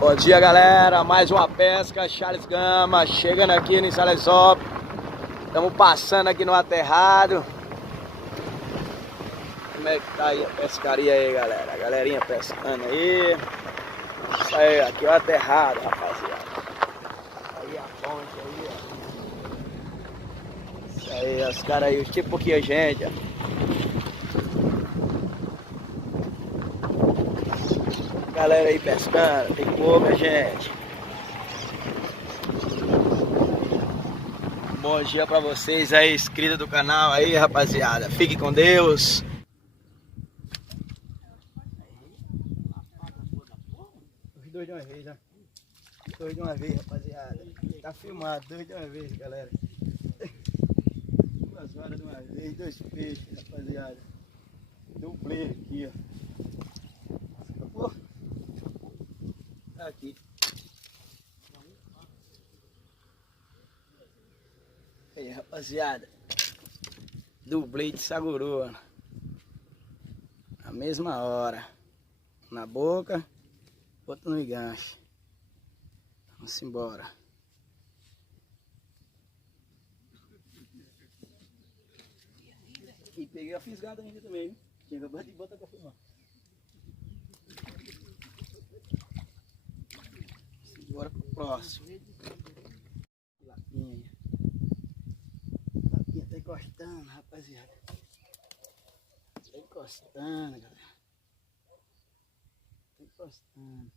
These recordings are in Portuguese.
Bom dia, galera, mais uma pesca, Charles Gama, chegando aqui em Salesópolis. Estamos passando aqui no aterrado. Como é que tá aí a pescaria aí, galera? A galerinha pescando aí. Isso aí, aqui é o aterrado, rapaziada. Aí a ponte aí, ó. Isso aí, os caras aí, tipo que a gente, ó. Galera aí pescando, tem pouca gente. Bom dia pra vocês aí, inscritos do canal aí, rapaziada. Fique com Deus. Os dois de uma vez, né? Dois de uma vez, rapaziada. Tá filmado, dois de uma vez, galera. 2 horas de uma vez, 2 peixes, rapaziada. Dublê aqui, ó. Escapou? Tá aqui. Aí, rapaziada. Dublê de saguru, ó. Na mesma hora. Na boca, outro no enganche. Vamos embora. E peguei a fisgada ainda também, viu? Tinha acabado de botar pra filmar. Bora pro próximo. Lapinha. Lapinha tá encostando, rapaziada. Tá encostando, galera. Tá encostando.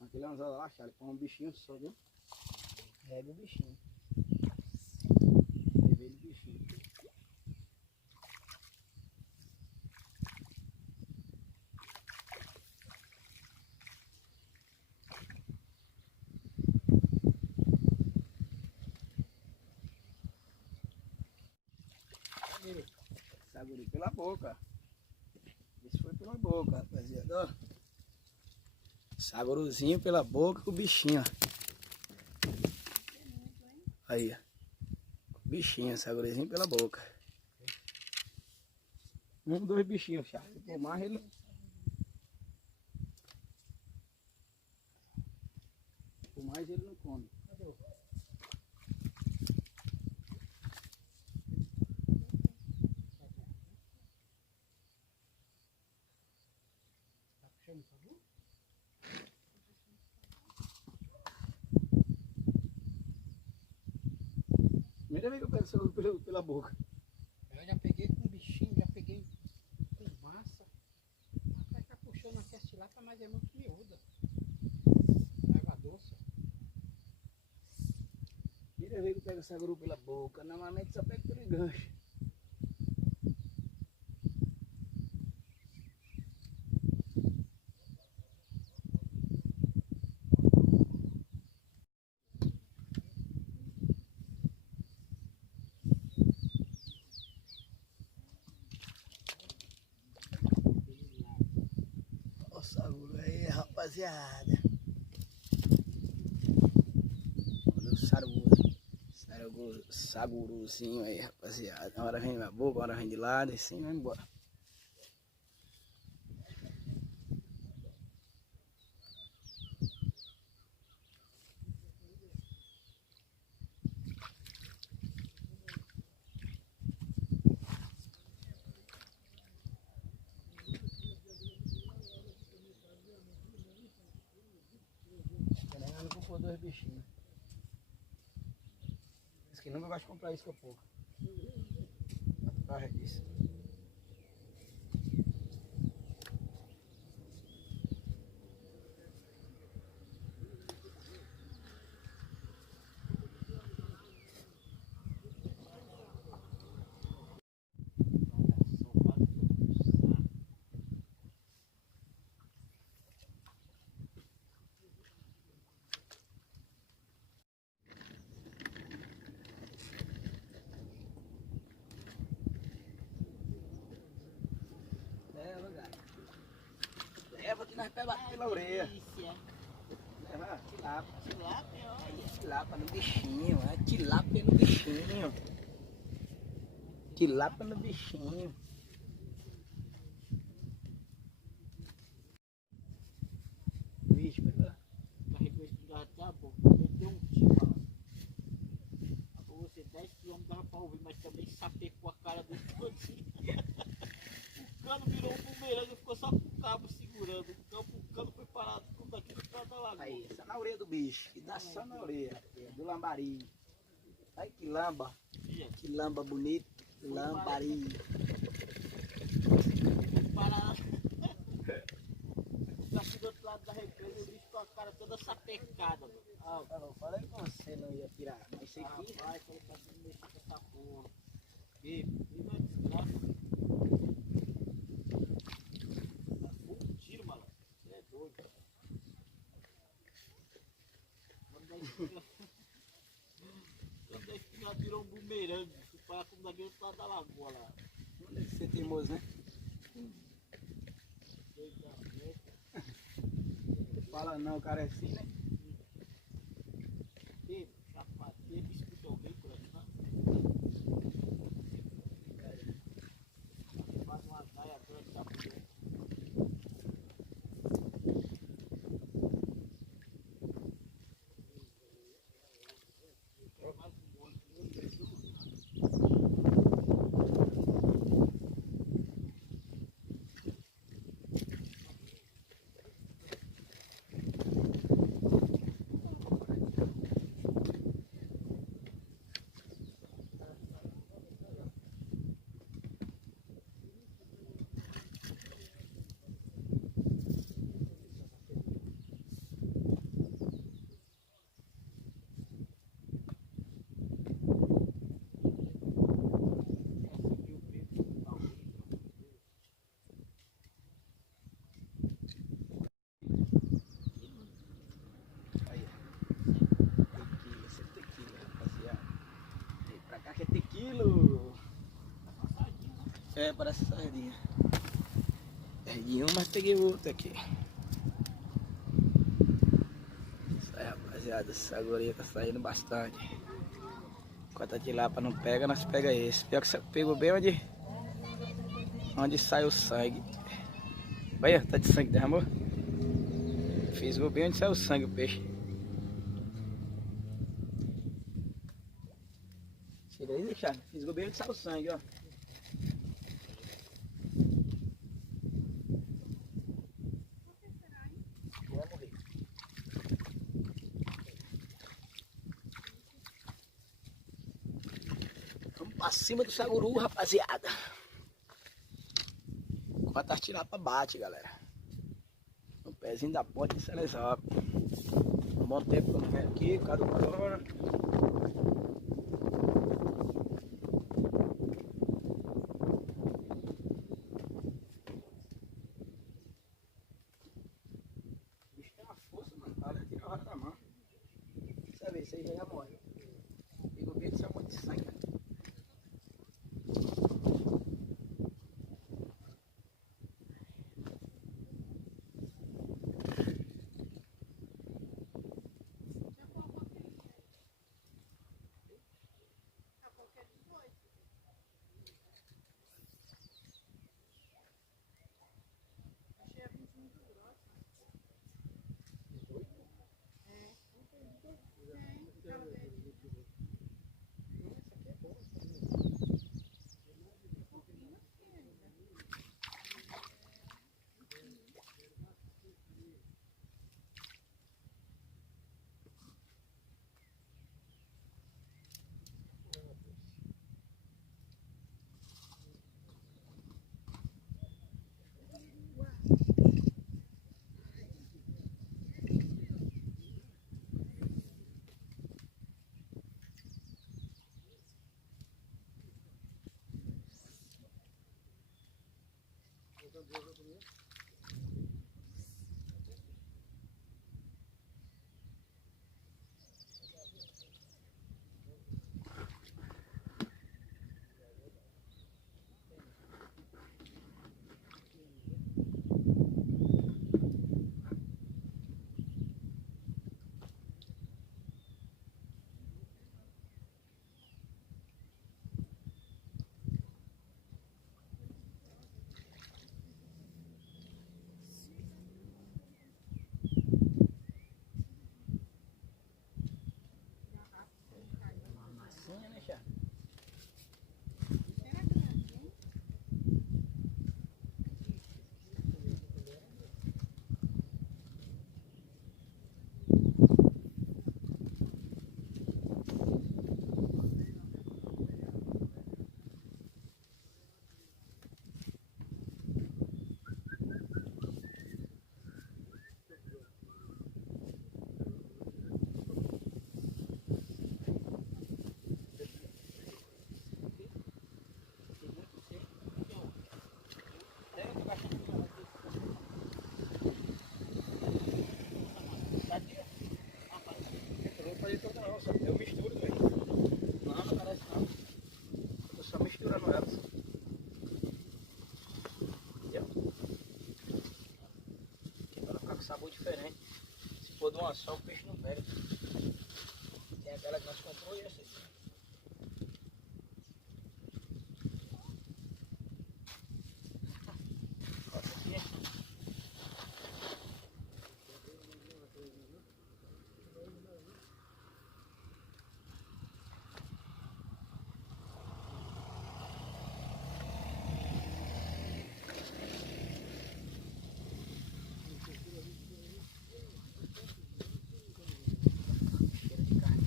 Aquele anzol lá, Charlie, põe um bichinho só, viu? Rega o bichinho. Levei o bichinho. Saguri pela boca. Esse foi pela boca, rapaziada. Ó. Saguruzinho pela boca com o bichinho, ó. Aí, ó. Bichinho, saguruzinho pela boca. 2 bichinhos, Charles. Por mais ele... Por mais ele não come. Tá puxando o sagu? Primeira vez que eu pego saguru pela boca. Eu já peguei com bichinho, já peguei com massa. Vai ficar puxando aqui as tilápia, mas é muito miúda. Água doce. Primeira vez que eu pego saguru pela boca. Normalmente só pego pelo gancho. Olha o saguru aí, rapaziada. Olha o saguruzinho aí, rapaziada. Uma hora vem na boca, uma hora vem de lado e assim vai embora. Eu não comprou 2 bichinhos. Diz que nunca gosta de comprar isca pouco. Por causa disso. Leva que nós pegamos pela orelha. Leva Ah, tilápia. Tilápia, olha. Tilápia no bichinho, é tilápia no bichinho. Tilápia no bichinho. Vixe, vai lá. Carregou esse lugar até a boca. Meteu um tiro, mano. Pra você 10 km dava pra ouvir, mas também sapecou a cara dele todinho. O cano virou um bumerangue e ficou só com o cabo segurando. O cano foi parado como daquele cara da lagoa. Aí, essa na orelha do bicho, que dá só na orelha, do lambari. Ai que lamba, que lamba bonito, lambari. Parar daqui do outro lado da represa, o bicho com a cara toda sapecada, mano. Ah, Eu falei que você não ia tirar, mas isso aqui... rapaz, falei pra você não mexer com essa porra. E vai desgraça. Foi um tiro, malandro. Você é doido. Quando a espingarda virou um bumerangue, se parar como daquele outro lado da lagoa lá. Não deve ser teimoso, né? Dois da frente. Fala não, cara, é assim, né? Chapadeiro, escuta alguém por aqui, não? Faz uma gaia grande da porra. Mais um olho, Aí, tequila, esse é tequila, rapaziada. Vem pra cá que é tequilo. É, parece sardinha. Perdi um, mas peguei outro aqui. Isso aí, rapaziada, essa gorinha tá saindo bastante. Enquanto a tilápia não pega, nós pega esse. Pior que você pegou bem onde sai o sangue. Olha, tá de sangue, derramou? Fisgou bem onde sai o sangue o peixe. Chega aí, deixar. Fisgou bem onde sai o sangue, ó. Vai morrer. Vamos pra cima do saguru, rapaziada. Enquanto a tilápia bate, galera. No pezinho da ponte de Selezap. Um bom tempo que eu não venho aqui, por causa do corona. O bicho tem uma força, mano. Olha, tira a hora da mão. Você vê, isso aí já morre. Pegou bem, isso é um monte de sangue, né? Deixa. Eu vou fazer toda não, só eu misturo, velho. Não parece não. Eu tô só misturando elas. Entendeu? Pra ficar com sabor diferente. Se for de uma só, o peixe não pega. Tem aquela que nós comprou e essa aqui. Corta aqui. Cheiro de carne.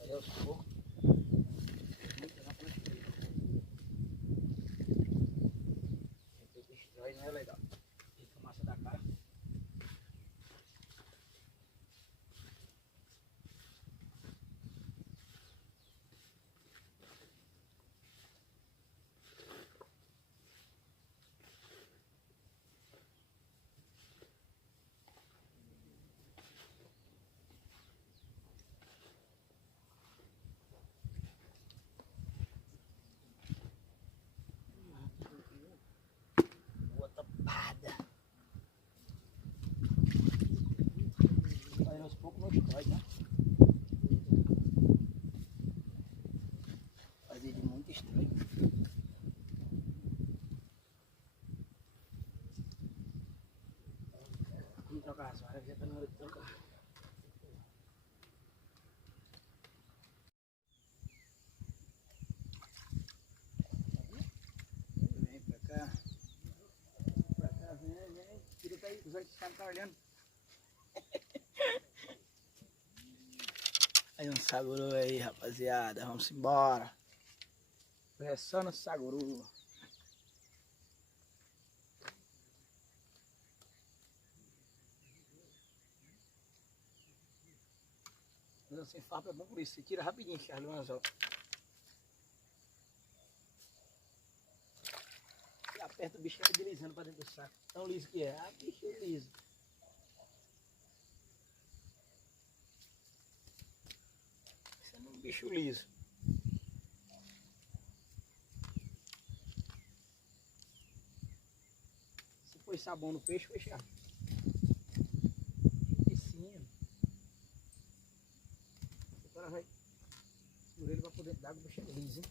Aí aos poucos. Muito rápido. O destrói não é legal. Fica a massa da cara. Boa tapada. Aí aos poucos não destrói, né? Fazer de muito estranho. Vamos trocar as varas, já tá na hora de trocar. Vem pra cá. Pra cá, vem. Tira pra aí, os outros caras tá olhando. Aí um saguru aí, rapaziada. Vamos embora. É só no saguru. Mas sem farpa é bom por isso. Você tira rapidinho, Charles, o anzol. E aperta o bicho que é deslizando pra dentro do saco. Tão liso que é. Ah, bicho liso. Esse é um bicho liso. Se foi sabão no peixe, foi Charles. Piscina. Agora vai. Segura ele pra poder dar, o bicho é liso, hein?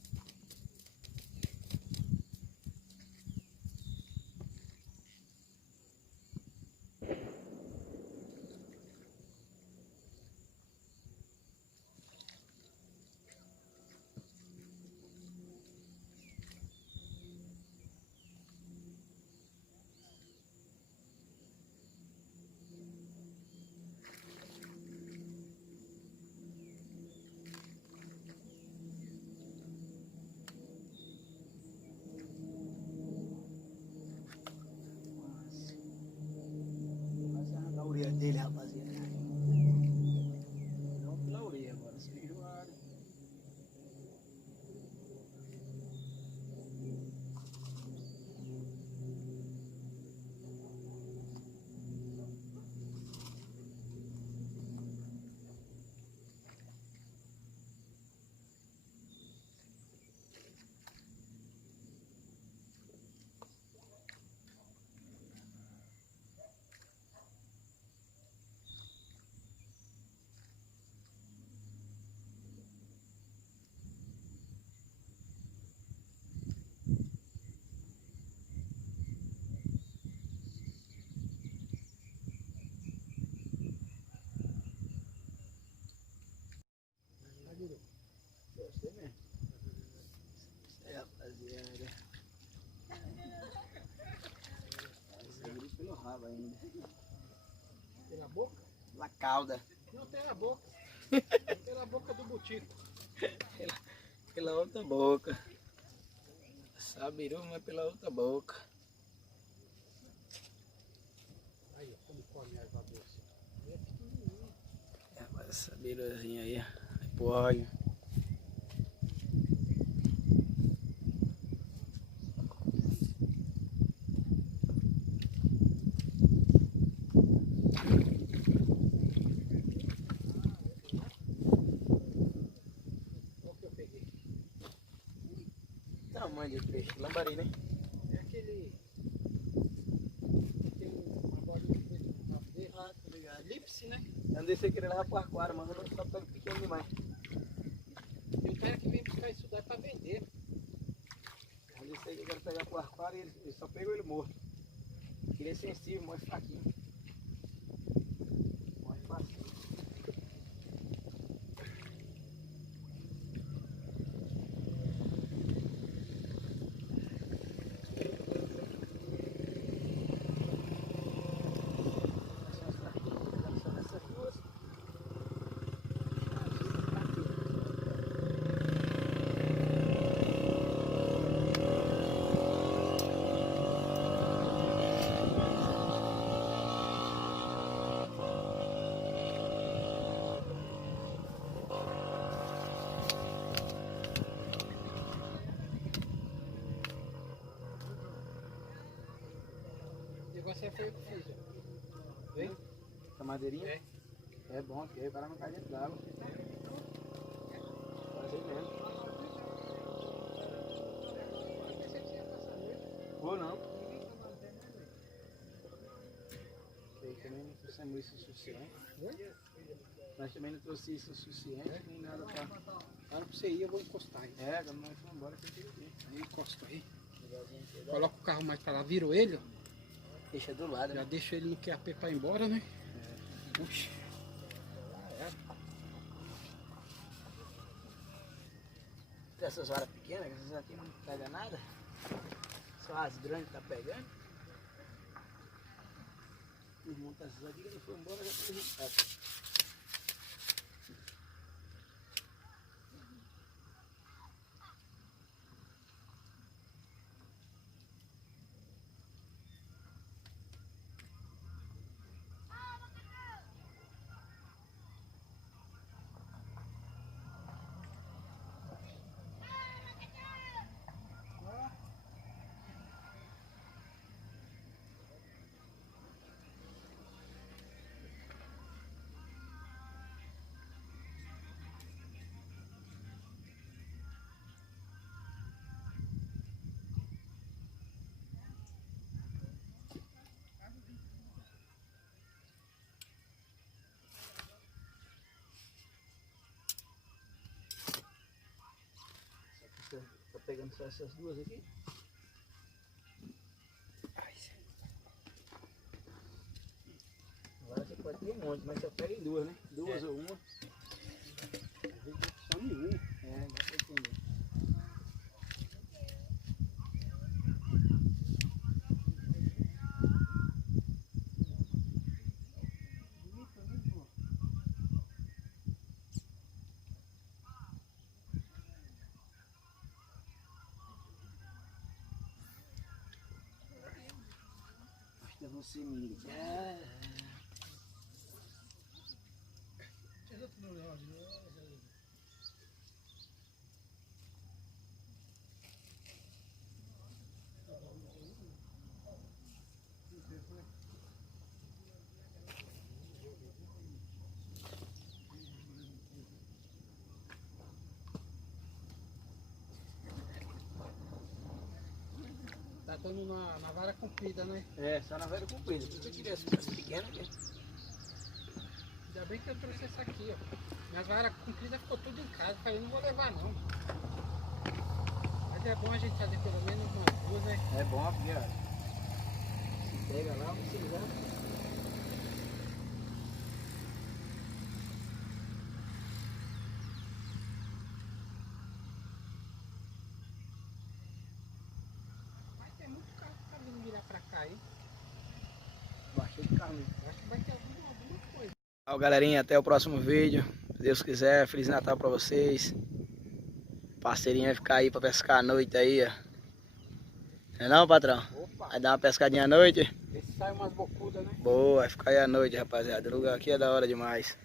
Pela boca? La cauda. Não, pela boca. Pela boca do butico. Pela outra boca. Sabiru, mas pela outra boca. Aí, ó, como come a erva doce. É pequenininho. É, essa biruzinha aí, ó. Pro óleo. Olha o que eu peguei. Tamanho de peixe, lambari, né? É aquele... Tem uma bolinha preta no rabo dele. Ah, tá ligado. Elipse, né? Eu andei sem querer levar pro aquário, mas eu não só pego pequeno demais. E o cara que vem buscar isso daí é pra vender. Eu andei sem que eu quero pegar pro aquário e ele só pegou ele morto. Queria sensível, mais fraquinho. Mais fácil. O negócio é feio que fiz, ó. Vem? Essa madeirinha? É. É bom, porque aí o cara não cai dentro d'água. Faz aí mesmo. Ou não. Aí também não trouxemos isso o suficiente. Nós também não trouxe isso o suficiente, nem nada pra... Para pra você ir, eu vou encostar aí. É, quando nós vamos embora, você tem que ir. Aí encosto aí. Coloca o carro mais pra lá, viro ele, ó. Deixa do lado, Já né? deixo ele em QAP pra ir embora, né? Puxa. Essas varas pequenas, essas aqui não pega nada. Só as grandes tá pegando. Desmonta essas aqui, quando for embora já tem resultado. Tá pegando só essas duas aqui. Agora você pode ter um monte, mas só pega em duas, né? Duas ou uma. Só nenhum. É, dá pra entender. Acho que você me ligar. Tá dando na vara comprida, né? É, só na velha comprida. Por isso que eu tirei essa pequena aqui. Ainda bem que eu trouxe essa aqui, ó. Minhas varas compridas ficou tudo em casa. Falei, não vou levar não. Mas é bom a gente fazer pelo menos umas duas, né? É bom, porque ó, se pega lá, você já... Mas tem muito carro que tá vindo virar pra cá, hein? cheio de carne. Acho que vai ter alguma coisa. Tchau, galerinha, até o próximo vídeo. Se Deus quiser, Feliz Natal pra vocês. Parceirinho vai ficar aí pra pescar à noite aí, ó. Não é não, patrão? Opa, Vai dar uma pescadinha à noite? vê se sai umas bocudas, né? Boa, vai ficar aí à noite, rapaziada. O lugar aqui é da hora demais.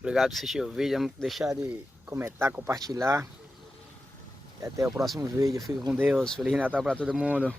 Obrigado por assistir o vídeo. Não deixar de comentar, compartilhar. E até o próximo vídeo. Fica com Deus. Feliz Natal pra todo mundo.